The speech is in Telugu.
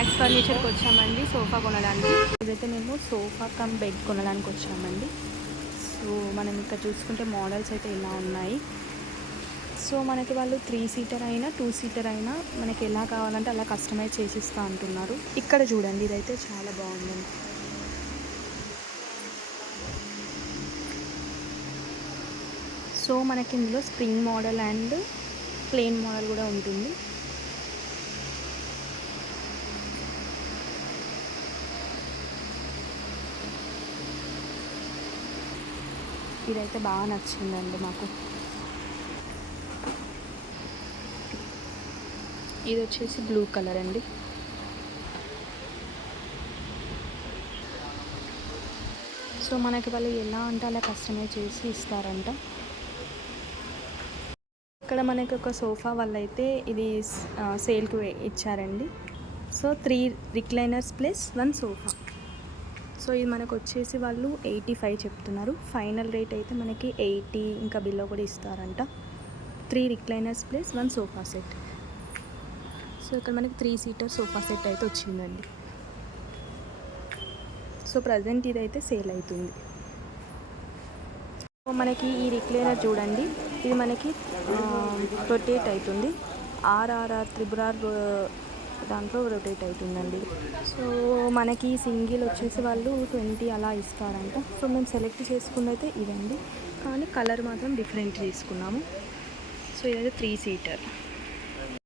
మ్యాక్స్ ఫర్నిచర్కి వచ్చామండి సోఫా కొనడానికి. ఇదైతే మేము సోఫా కమ్ బెడ్ కొనడానికి వచ్చామండి. సో మనం ఇక్కడ చూసుకుంటే మోడల్స్ అయితే ఇలా ఉన్నాయి. సో మనకి వాళ్ళు 3 సీటర్ అయినా 2 సీటర్ అయినా మనకి ఎలా కావాలంటే అలా కస్టమైజ్ చేసిస్తా అంటున్నారు. ఇక్కడ చూడండి, ఇదైతే చాలా బాగుందండి. సో మనకి ఇందులో spring model and plain model కూడా ఉంటుంది. ఇదైతే బాగా నచ్చిందండి మాకు. ఇది వచ్చేసి బ్లూ కలర్ అండి. సో మనకి వాళ్ళు ఎలా అంటే అలా కస్టమైజ్ చేసి ఇస్తారంట. ఇక్కడ మనకి ఒక సోఫా వాళ్ళైతే ఇది సేల్కి ఇచ్చారండి. So 3 recliners plus 1 sofa. So ఇది మనకు వచ్చేసి వాళ్ళు 85 చెప్తున్నారు. ఫైనల్ రేట్ అయితే మనకి 80 ఇంకా బిల్లో కూడా ఇస్తారంట. 3 recliners plus 1 sofa set. So ఇక్కడ మనకి 3 సీటర్ సోఫా సెట్ అయితే వచ్చిందండి. సో ప్రజెంట్ ఇదైతే సేల్ అవుతుంది. సో మనకి ఈ రిక్లైనర్ చూడండి, ఇది మనకి రొటేట్ అవుతుంది. RRR త్రిబుల్ దాంట్లో రొటేట్ అవుతుందండి. సో మనకి సింగిల్ వచ్చేసి వాళ్ళు 20 అలా ఇస్తారంట. సో మేము సెలెక్ట్ చేసుకున్నైతే ఇదండి, కానీ కలర్ మాత్రం డిఫరెంట్ తీసుకున్నాము. సో ఇదైతే 3 సీటర్.